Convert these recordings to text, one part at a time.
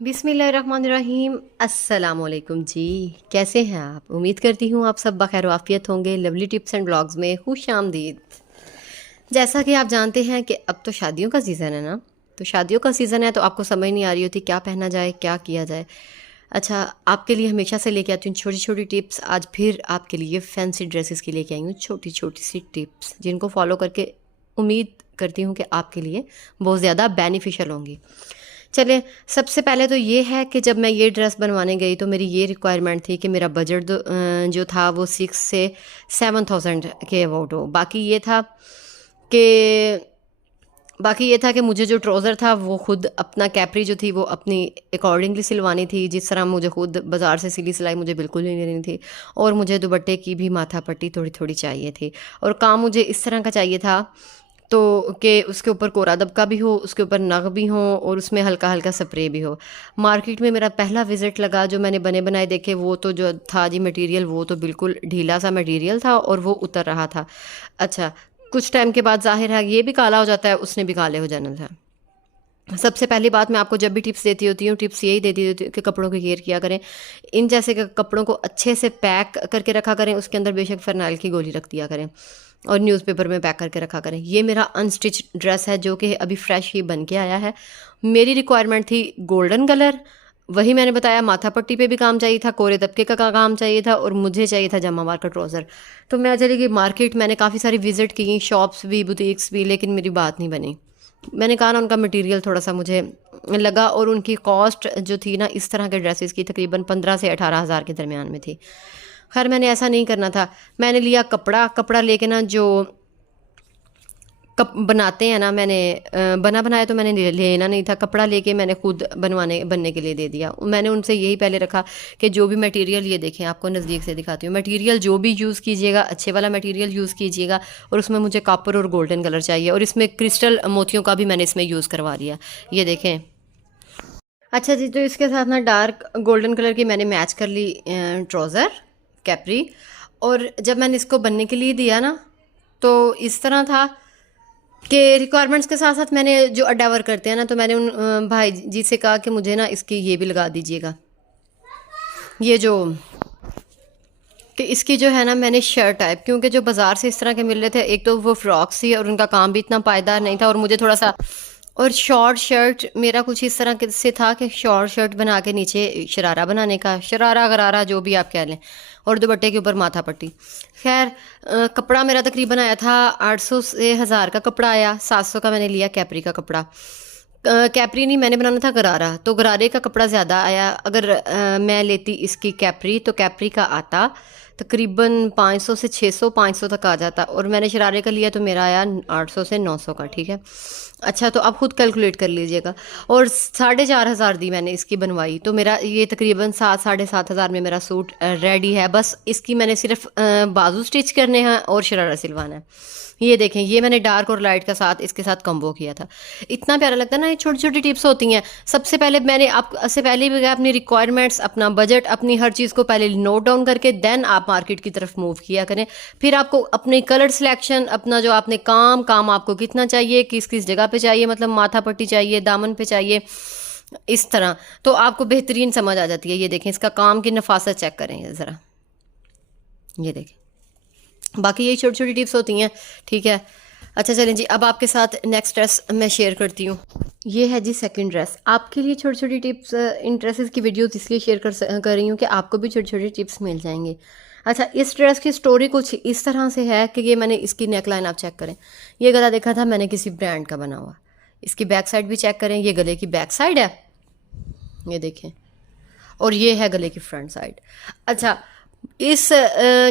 बिस्मिल्लाहिर्रहमानिर्रहीम। अस्सलामुअलैकुम जी। कैसे हैं आप? उम्मीद करती हूँ आप सब बखैर आफियत होंगे। लवली टिप्स एंड ब्लॉग्स में खुश आमदीद। जैसा कि आप जानते हैं कि अब तो शादियों का सीज़न है ना, तो शादियों का सीज़न है तो आपको समझ नहीं आ रही होती क्या पहना जाए, क्या किया जाए। अच्छा, आपके लिए हमेशा से लेके आती हूँ छोटी छोटी टिप्स। आज फिर आपके लिए फैंसी ड्रेसेस की लेके आई हूँ छोटी छोटी सी टिप्स, जिनको फॉलो करके उम्मीद करती हूँ कि आपके लिए बहुत ज़्यादा बेनिफिशियल होंगी। चलिए, सबसे पहले तो ये है कि जब मैं ये ड्रेस बनवाने गई तो मेरी ये रिक्वायरमेंट थी कि मेरा बजट जो था वो 6 से 7 थाउजेंड के अबाउट हो। कि बाकी ये था कि मुझे जो ट्राउज़र था वो खुद अपना कैपरी जो थी वो अपनी अकॉर्डिंगली सिलवानी थी, जिस तरह मुझे खुद बाज़ार से सिली सिलाई मुझे बिल्कुल नहीं लेनी थी। और मुझे दुपट्टे की भी माथा पट्टी थोड़ी थोड़ी चाहिए थी, और काम मुझे इस तरह का चाहिए था तो कि उसके ऊपर कोरा दबका भी हो, उसके ऊपर नग भी हो, और उसमें हल्का हल्का स्प्रे भी हो। मार्केट में मेरा पहला विज़िट लगा, जो मैंने बने बनाए देखे वो तो जो था जी मटेरियल, वो तो बिल्कुल ढीला सा मटेरियल था और वो उतर रहा था। अच्छा, कुछ टाइम के बाद ज़ाहिर है ये भी काला हो जाता है, उसने भी काले हो जाना था। सबसे पहली बात, मैं आपको जब भी टिप्स देती होती हूँ, टिप्स यही देती होती हूँ कि कपड़ों की केयर किया करें। इन जैसे कि कपड़ों को अच्छे से पैक करके रखा करें, उसके अंदर बेशक फ़रनाइल की गोली रख दिया करें, और न्यूज़पेपर में पैक करके रखा करें। ये मेरा अनस्टिच ड्रेस है जो कि अभी फ्रेश ही बन के आया है। मेरी रिक्वायरमेंट थी गोल्डन कलर, वही मैंने बताया। माथा पट्टी पे भी काम चाहिए था, कोरे दबके का काम चाहिए था, और मुझे चाहिए था जमावार का ट्राउज़र। तो मैं चली गई मार्केट, मैंने काफ़ी सारी विज़िट की, शॉप्स भी, बुटीक्स भी, लेकिन मेरी बात नहीं बनी। मैंने कहा ना, उनका मटेरियल थोड़ा सा मुझे लगा, और उनकी कॉस्ट जो थी ना इस तरह के ड्रेसेस की तकरीबन 15 से 18 हज़ार के दरमियान में थी। खैर, मैंने ऐसा नहीं करना था। मैंने लिया कपड़ा, कपड़ा लेके ना जो कप बनाते हैं ना, मैंने बना बनाया तो मैंने लेना नहीं था। कपड़ा लेके मैंने खुद बनने के लिए दे दिया। मैंने उनसे यही पहले रखा कि जो भी मटेरियल, ये देखें आपको नज़दीक से दिखाती हूँ, मटेरियल जो भी यूज़ कीजिएगा अच्छे वाला मटेरियल यूज़ कीजिएगा, और उसमें मुझे कॉपर और गोल्डन कलर चाहिए, और इसमें क्रिस्टल मोतियों का भी मैंने इसमें यूज़ करवा दिया, ये देखें। अच्छा जी, तो इसके साथ ना डार्क गोल्डन कलर की मैंने मैच कर ली ट्राउज़र, कैपरी। और जब मैंने इसको बनने के लिए दिया ना, तो इस तरह था कि रिक्वायरमेंट्स के साथ साथ मैंने जो अडावर करते हैं ना, तो मैंने उन भाई जी से कहा कि मुझे ना इसकी ये भी लगा दीजिएगा, ये जो कि इसकी जो है ना, मैंने शर्ट टाइप, क्योंकि जो बाज़ार से इस तरह के मिल रहे थे, एक तो वो फ्रॉक्स थी और उनका काम भी इतना पायदार नहीं था, और मुझे थोड़ा सा, और शॉर्ट शर्ट मेरा कुछ इस तरह से था कि शॉर्ट शर्ट बना के नीचे शरारा बनाने का, शरारा गरारा जो भी आप कह लें, और दुपट्टे के ऊपर माथा पट्टी। खैर, कपड़ा मेरा तकरीबन आया था 800 से 1000 का कपड़ा आया। 700 का मैंने लिया कैपरी का कपड़ा। कैपरी नहीं, मैंने बनाना था गरारा, तो गरारे का कपड़ा ज़्यादा आया। अगर मैं लेती इसकी कैपरी, तो कैपरी का आता तकरीबन 500 से 600, 500 तक आ जाता, और मैंने शरारे का लिया तो मेरा आया 800 से 900 का। ठीक है, अच्छा, तो आप खुद कैलकुलेट कर लीजिएगा। और 4500 दी मैंने इसकी बनवाई, तो मेरा ये तकरीबन 7 साढ़े 7 हज़ार में मेरा सूट रेडी है। बस इसकी मैंने सिर्फ बाजू स्टिच करने हैं और शरारा सिलवाना है। ये देखें, ये मैंने डार्क और लाइट का साथ इसके साथ कम्बो किया था। इतना प्यारा लगता है ना, ये छोटी छोटी टिप्स होती हैं। सबसे पहले मैंने आपसे पहले भी कहा, अपनी रिक्वायरमेंट्स, अपना बजट, अपनी हर चीज़ को पहले नोट डाउन करके देन आप मार्केट की तरफ मूव किया करें। फिर आपको अपनी कलर सिलेक्शन, अपना जो आपने काम आपको कितना चाहिए, किस किस जगह पे चाहिए, मतलब माथा पट्टी चाहिए, दामन पे चाहिए, इस तरह, तो आपको बेहतरीन समझ आ जाती है। ये देखें, इसका काम की नफासत चेक करें ज़रा, ये देखें। बाकी यही छोटी छोटी टिप्स होती हैं। ठीक है, अच्छा चलें जी, अब आपके साथ नेक्स्ट ड्रेस मैं शेयर करती हूँ। ये है जी सेकंड ड्रेस। आपके लिए छोटी छोटी टिप्स, इन ड्रेसेस की वीडियोस इसलिए शेयर कर रही हूँ कि आपको भी छोटी छोटी टिप्स मिल जाएंगे। अच्छा, इस ड्रेस की स्टोरी कुछ इस तरह से है कि ये मैंने इसकी नेकलाइन आप चेक करें, ये गला देखा था मैंने किसी ब्रांड का बना हुआ। इसकी बैक साइड भी चेक करें, ये गले की बैक साइड है, ये देखें, और ये है गले की फ्रंट साइड। अच्छा, इस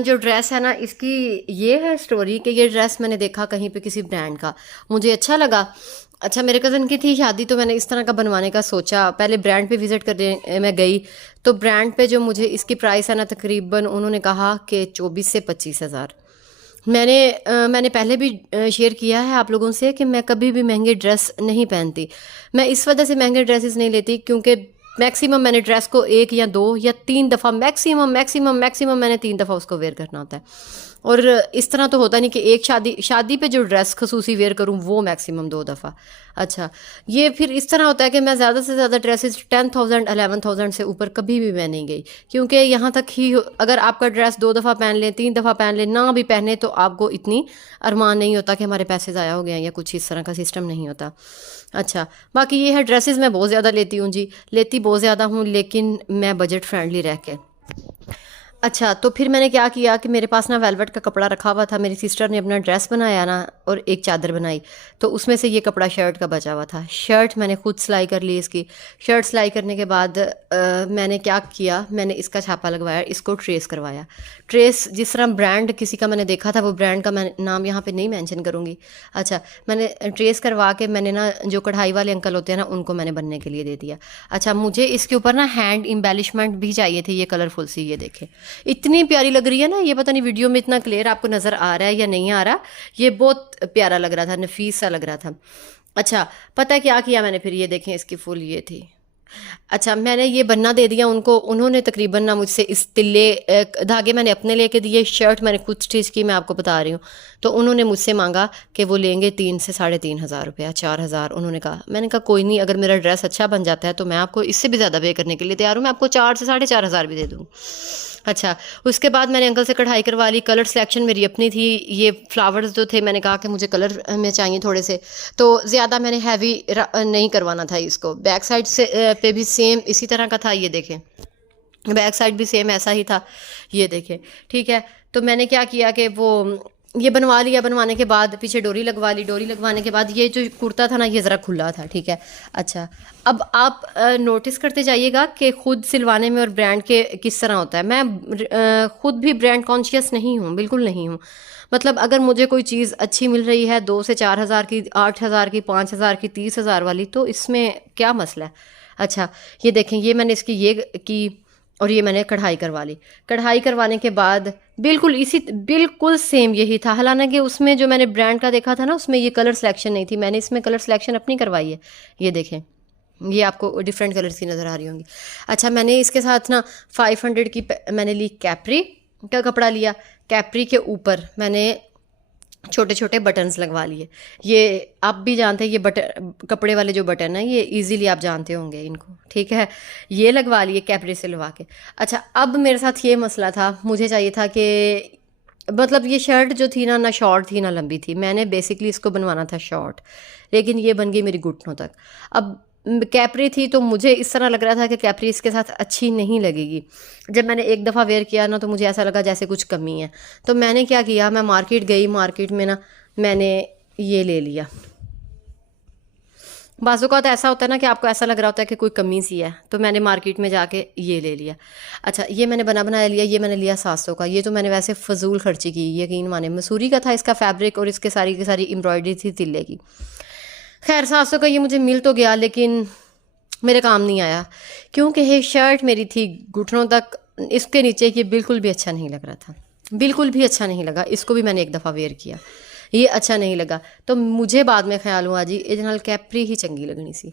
जो ड्रेस है ना, इसकी ये है स्टोरी कि ये ड्रेस मैंने देखा कहीं पे किसी ब्रांड का, मुझे अच्छा लगा। अच्छा, मेरे कज़न की थी शादी, तो मैंने इस तरह का बनवाने का सोचा। पहले ब्रांड पे विज़िट करने मैं गई, तो ब्रांड पे जो मुझे इसकी प्राइस है ना, तकरीबन उन्होंने कहा कि 24 से 25 हज़ार। मैंने पहले भी शेयर किया है आप लोगों से कि मैं कभी भी महंगी ड्रेस नहीं पहनती। मैं इस वजह से महंगे ड्रेसेस नहीं लेती क्योंकि मैक्सिमम मैंने ड्रेस को 1 या 2 या 3 दफ़ा, मैक्सिमम मैक्सिमम मैक्सिमम मैंने 3 दफ़ा उसको वेयर करना होता है। और इस तरह तो होता नहीं कि एक शादी पे जो ड्रेस खसूसी वेयर करूँ वो मैक्सिमम 2 दफ़ा। अच्छा, ये फिर इस तरह होता है कि मैं ज़्यादा से ज़्यादा ड्रेसेस 10,000 11,000 से ऊपर कभी भी मैं नहीं गई, क्योंकि यहाँ तक ही अगर आपका ड्रेस 2 दफ़ा पहन लें, 3 दफ़ा पहन लें, ना भी पहने, तो आपको इतनी अरमान नहीं होता कि हमारे पैसे ज़ाया हो गए हैं, या कुछ इस तरह का सिस्टम नहीं होता। अच्छा, बाकी ये है, ड्रेसेस मैं बहुत ज़्यादा लेती हूँ जी, लेती बहुत ज़्यादा हूँ, लेकिन मैं बजट फ्रेंडली रह के। अच्छा, तो फिर मैंने क्या किया कि मेरे पास ना वेलवेट का कपड़ा रखा हुआ था, मेरी सिस्टर ने अपना ड्रेस बनाया ना और एक चादर बनाई, तो उसमें से ये कपड़ा शर्ट का बचा हुआ था। शर्ट मैंने खुद सिलाई कर ली इसकी। शर्ट सिलाई करने के बाद मैंने क्या किया, मैंने इसका छापा लगवाया, इसको ट्रेस करवाया। ट्रेस जिस तरह ब्रांड किसी का मैंने देखा था, वो ब्रांड का मैं नाम यहाँ पे नहीं मेंशन करूँगी। अच्छा, मैंने ट्रेस करवा के मैंने ना जो कढ़ाई वाले अंकल होते हैं ना, उनको मैंने बनने के लिए दे दिया। अच्छा, मुझे इसके ऊपर ना हैंड एम्बेलिशमेंट भी चाहिए थे, ये कलरफुल सी, ये देखें इतनी प्यारी लग रही है ना। ये पता नहीं वीडियो में इतना क्लियर आपको नज़र आ रहा है या नहीं आ रहा, ये बहुत प्यारा लग रहा था, नफीस सा लग रहा था। अच्छा, पता है क्या किया मैंने फिर, ये देखें इसकी फुल ये थी। अच्छा, मैंने ये बनना दे दिया उनको। उन्होंने तकरीबन ना मुझसे इस तिल्ले धागे मैंने अपने लेके दिए, शर्ट मैंने खुद स्टिच की, मैं आपको बता रही हूँ। तो उन्होंने मुझसे मांगा कि वो लेंगे 3 से 3,500 रुपया, 4,000। उन्होंने कहा, मैंने कहा कोई नहीं, अगर मेरा ड्रेस अच्छा बन जाता है तो मैं आपको इससे भी ज़्यादा पे करने के लिए तैयार हूँ, मैं आपको 4 से 4,500 भी दे दूँ। अच्छा, उसके बाद मैंने अंकल से कढ़ाई करवा ली। कलर सिलेक्शन मेरी अपनी थी। ये फ्लावर्स जो थे, मैंने कहा कि मुझे कलर में चाहिए थोड़े से, तो ज़्यादा मैंने हैवी नहीं करवाना था इसको। बैक साइड से पे भी सेम इसी तरह का था, ये देखें, बैक साइड भी सेम ऐसा ही था, ये देखें। ठीक है, तो मैंने क्या किया कि वो ये बनवा लिया। बनवाने के बाद पीछे डोरी लगवा ली। डोरी लगवाने के बाद ये जो कुर्ता था ना, ये ज़रा खुला था। ठीक है। अच्छा, अब आप नोटिस करते जाइएगा कि खुद सिलवाने में और ब्रांड के किस तरह होता है। मैं खुद भी ब्रांड कॉन्शियस नहीं हूँ, बिल्कुल नहीं हूँ। मतलब अगर मुझे कोई चीज़ अच्छी मिल रही है 2 से 4 हज़ार की, 8 हज़ार की, 5 हज़ार की, 30 हज़ार वाली, तो इसमें क्या मसला है। अच्छा, ये देखें, ये मैंने इसकी ये की और ये मैंने कढ़ाई करवा ली। कढ़ाई करवाने के बाद बिल्कुल सेम यही था। हालांकि उसमें जो मैंने ब्रांड का देखा था ना, उसमें ये कलर सिलेक्शन नहीं थी, मैंने इसमें कलर सिलेक्शन अपनी करवाई है। ये देखें, ये आपको डिफरेंट कलर्स की नज़र आ रही होंगी। अच्छा, मैंने इसके साथ ना 500 की मैंने ली कैप्री का कपड़ा लिया। कैप्री के ऊपर मैंने छोटे छोटे बटन्स लगवा लिए। ये आप भी जानते हैं, ये बटन कपड़े वाले जो बटन है, ये इजीली आप जानते होंगे इनको। ठीक है, ये लगवा लिए कैप्री से लगा के। अच्छा, अब मेरे साथ ये मसला था, मुझे चाहिए था कि मतलब ये शर्ट जो थी ना शॉर्ट थी ना लंबी थी। मैंने बेसिकली इसको बनवाना था शॉर्ट, लेकिन ये बन गई मेरी घुटनों तक। अब कैप्री थी तो मुझे इस तरह लग रहा था कि कैप्री इसके साथ अच्छी नहीं लगेगी। जब मैंने एक दफ़ा वेयर किया ना, तो मुझे ऐसा लगा जैसे कुछ कमी है। तो मैंने क्या किया, मैं मार्केट गई। मार्केट में ना मैंने ये ले लिया। बाज़ों का तो ऐसा होता है ना कि आपको ऐसा लग रहा होता है कि कोई कमी सी है, तो मैंने मार्केट में जाके ये ले लिया। अच्छा, ये मैंने बना बनाया लिया। ये मैंने लिया 700 का। ये तो मैंने वैसे फजूल खर्ची की, यकीन माने। मसूरी का था इसका फैब्रिक और इसके सारी की सारी एम्ब्रॉयडरी थी तिल्ले की। खैर, 700 का ये मुझे मिल तो गया, लेकिन मेरे काम नहीं आया, क्योंकि ये शर्ट मेरी थी घुटनों तक। इसके नीचे ये बिल्कुल भी अच्छा नहीं लग रहा था, बिल्कुल भी अच्छा नहीं लगा। इसको भी मैंने एक दफ़ा वेयर किया, ये अच्छा नहीं लगा। तो मुझे बाद में ख्याल हुआ जी, ये नाल कैप्री ही चंगी लगनी सी।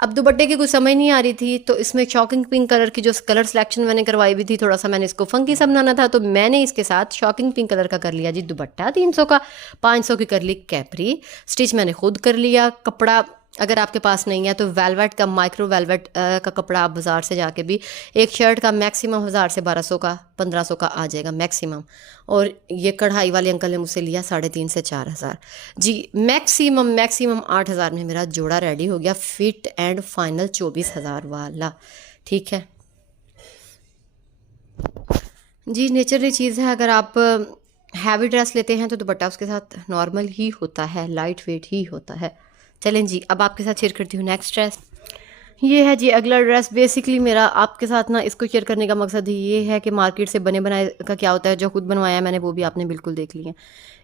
अब दुपट्टे की कुछ समझ नहीं आ रही थी, तो इसमें शॉकिंग पिंक कलर की जो कलर सिलेक्शन मैंने करवाई भी थी, थोड़ा सा मैंने इसको फंकी सा बनाना था, तो मैंने इसके साथ शॉकिंग पिंक कलर का कर लिया जी दुपट्टा 300 का। 500 की कर ली कैप्री। स्टिच मैंने खुद कर लिया। कपड़ा अगर आपके पास नहीं है तो वेलवेट का, माइक्रो वेलवेट का कपड़ा आप बाज़ार से जाके भी एक शर्ट का मैक्सिमम 1,000 से 1,200 का, 1,500 का आ जाएगा मैक्सिमम। और ये कढ़ाई वाले अंकल ने मुझसे लिया 3,500 से 4,000 जी। मैक्सिमम 8,000 में मेरा जोड़ा रेडी हो गया, फिट एंड फाइनल 24,000 वाला। ठीक है जी, नेचुरली चीज़ है। अगर आप हैवी ड्रेस लेते हैं तो दुपट्टा उसके साथ नॉर्मल ही होता है, लाइट वेट ही होता है। चलें जी, अब आपके साथ शेयर करती हूँ नेक्स्ट ड्रेस। ये है जी अगला ड्रेस। बेसिकली मेरा आपके साथ ना इसको शेयर करने का मकसद ये है कि मार्केट से बने बनाए का क्या होता है, जो खुद बनवाया है मैंने वो भी आपने बिल्कुल देख लिया।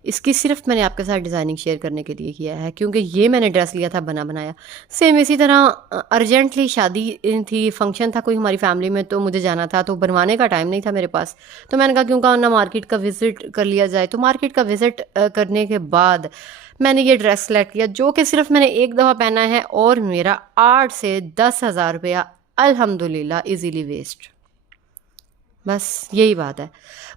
इसकी सिर्फ मैंने आपके साथ डिज़ाइनिंग शेयर करने के लिए किया है, क्योंकि ये मैंने ड्रेस लिया था बना बनाया। सेम इसी तरह अर्जेंटली शादी थी, फंक्शन था कोई हमारी फैमिली में, तो मुझे जाना था, तो बनवाने का टाइम नहीं था मेरे पास। तो मैंने कहा क्यों ना मार्केट का विज़िट कर लिया जाए। तो मार्केट का विज़िट करने के बाद मैंने ये ड्रेस सेलेक्ट किया, जो कि सिर्फ मैंने एक दफ़ा पहना है, और मेरा 8 से 10 हज़ार रुपया अल्हम्दुलिल्लाह इजीली वेस्ट। बस यही बात है।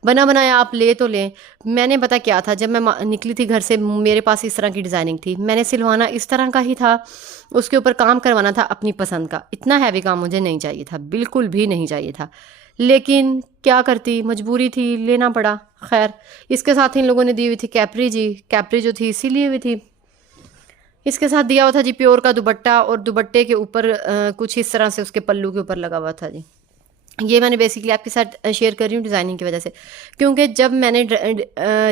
बना बनाया आप ले तो लें। मैंने पता क्या था, जब मैं निकली थी घर से मेरे पास इस तरह की डिज़ाइनिंग थी, मैंने सिलवाना इस तरह का ही था, उसके ऊपर काम करवाना था अपनी पसंद का। इतना हैवी काम मुझे नहीं चाहिए था, बिल्कुल भी नहीं चाहिए था, लेकिन क्या करती, मजबूरी थी, लेना पड़ा। खैर, इसके साथ इन लोगों ने दी हुई थी कैपरी जी, कैपरी जो थी सिली हुई थी। इसके साथ दिया हुआ था जी प्योर का दुपट्टा, और दुपट्टे के ऊपर कुछ इस तरह से उसके पल्लू के ऊपर लगा हुआ था जी। ये मैंने बेसिकली आपके साथ शेयर कर रही हूँ डिज़ाइनिंग की वजह से, क्योंकि जब मैंने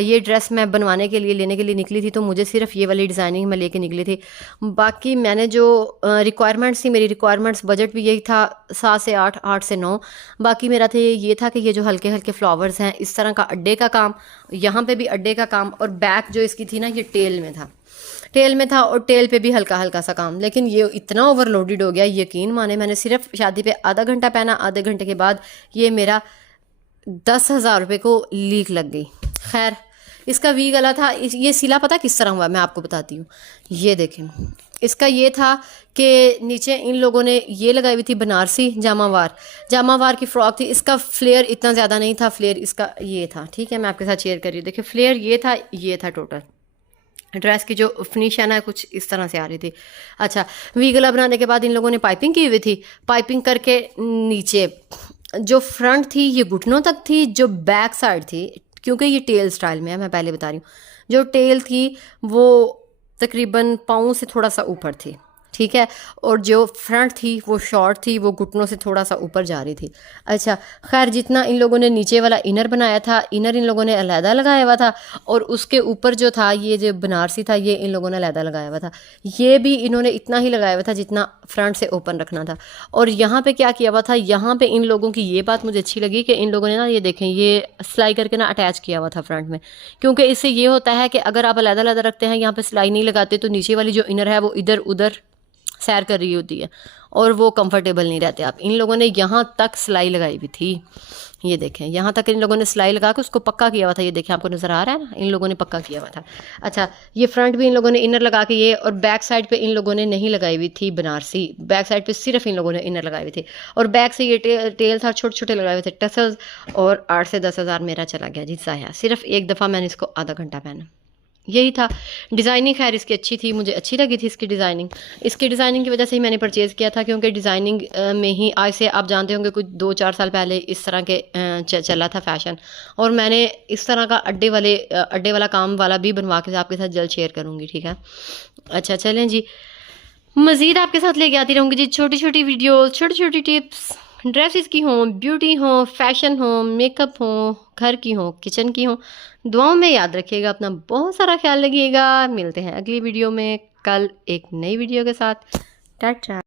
ये ड्रेस मैं बनवाने के लिए लेने के लिए निकली थी, तो मुझे सिर्फ ये वाली डिज़ाइनिंग मैं लेके निकली थी। बाकी मैंने जो रिक्वायरमेंट्स थी, मेरी रिक्वायरमेंट्स बजट भी यही था, 7 से 8, 8 से 9। बाकी मेरा था ये था कि ये जो हल्के हल्के फ्लावर्स हैं, इस तरह का अड्डे का काम, यहाँ पे भी अड्डे का काम, और बैक जो इसकी थी ना, ये टेल में था, टेल में था, और टेल पे भी हल्का हल्का सा काम। लेकिन ये इतना ओवरलोडेड हो गया, यकीन माने मैंने सिर्फ शादी पे आधा घंटा पहना, आधे घंटे के बाद ये मेरा 10,000 रुपये को लीक लग गई। खैर, इसका वी गला था। ये सिला पता किस तरह हुआ, मैं आपको बताती हूँ। ये देखें, इसका ये था कि नीचे इन लोगों ने ये लगाई हुई थी बनारसी जामावार, जामावार की फ्रॉक थी। इसका फ्लेयर इतना ज़्यादा नहीं था, फ्लेयर इसका ये था, ठीक है, मैं आपके साथ शेयर कर रही हूँ। देखिए फ्लेयर ये था टोटल। ड्रेस की जो फिनिश है ना, कुछ इस तरह से आ रही थी। अच्छा, वी गला बनाने के बाद इन लोगों ने पाइपिंग की हुई थी। पाइपिंग करके नीचे जो फ्रंट थी ये घुटनों तक थी, जो बैक साइड थी, क्योंकि ये टेल स्टाइल में है, मैं पहले बता रही हूँ, जो टेल थी वो तकरीबन पाँव से थोड़ा सा ऊपर थी, ठीक है, और जो फ्रंट थी वो शॉर्ट थी, वो घुटनों से थोड़ा सा ऊपर जा रही थी। अच्छा, खैर, जितना इन लोगों ने नीचे वाला इनर बनाया था, इनर इन लोगों ने अलहदा लगाया हुआ था, और उसके ऊपर जो था ये जो बनारसी था, ये इन लोगों ने अलहदा लगाया हुआ था। ये भी इन्होंने इतना ही लगाया हुआ था जितना फ्रंट से ओपन रखना था। और यहाँ पे क्या किया हुआ था, यहाँ पे इन लोगों की ये बात मुझे अच्छी लगी कि इन लोगों ने ना, ये देखें, ये सिलाई करके ना अटैच किया हुआ था फ्रंट में, क्योंकि इससे ये होता है कि अगर आप अलहदा अलहदा रखते हैं, यहाँ पे सिलाई नहीं लगाते, तो नीचे वाली जो इनर है वो इधर उधर सैर कर रही होती है, और वो कंफर्टेबल नहीं रहते आप। इन लोगों ने यहाँ तक सिलाई लगाई हुई थी, ये देखें, यहाँ तक इन लोगों ने सिलाई लगा के उसको पक्का किया हुआ था। ये देखें, आपको नज़र आ रहा है ना, इन लोगों ने पक्का किया हुआ था। अच्छा, ये फ्रंट भी इन लोगों ने इनर लगा के ये, और बैक साइड पे इन लोगों ने नहीं लगाई हुई थी बनारसी, बैक साइड पे सिर्फ इन लोगों ने इनर लगाई हुई थी, और बैक से ये टेल था, छोटे छोटे लगाए हुए थे टसल्स। और 8 से 10,000 मेरा चला गया जी ज़ाया। सिर्फ एक दफ़ा मैंने इसको आधा घंटा पहना, यही था। डिज़ाइनिंग खैर इसकी अच्छी थी, मुझे अच्छी लगी थी इसकी डिज़ाइनिंग। इसकी डिज़ाइनिंग की वजह से ही मैंने परचेज़ किया था, क्योंकि डिज़ाइनिंग में ही आज से आप जानते होंगे कुछ 2-4 साल पहले इस तरह के चला था फैशन, और मैंने इस तरह का अड्डे वाला काम वाला भी बनवा के आपके साथ जल्द शेयर करूँगी, ठीक है। अच्छा, चलें जी, मज़ीद आपके साथ लेके आती रहूँगी जी छोटी छोटी वीडियो, छोटी छोटी टिप्स, ड्रेसेस की हो, ब्यूटी हो, फैशन हो, मेकअप हो, घर की हो, किचन की हो। दुआओं में याद रखिएगा, अपना बहुत सारा ख्याल रखिएगा। मिलते हैं अगली वीडियो में कल एक नई वीडियो के साथ। टाटा।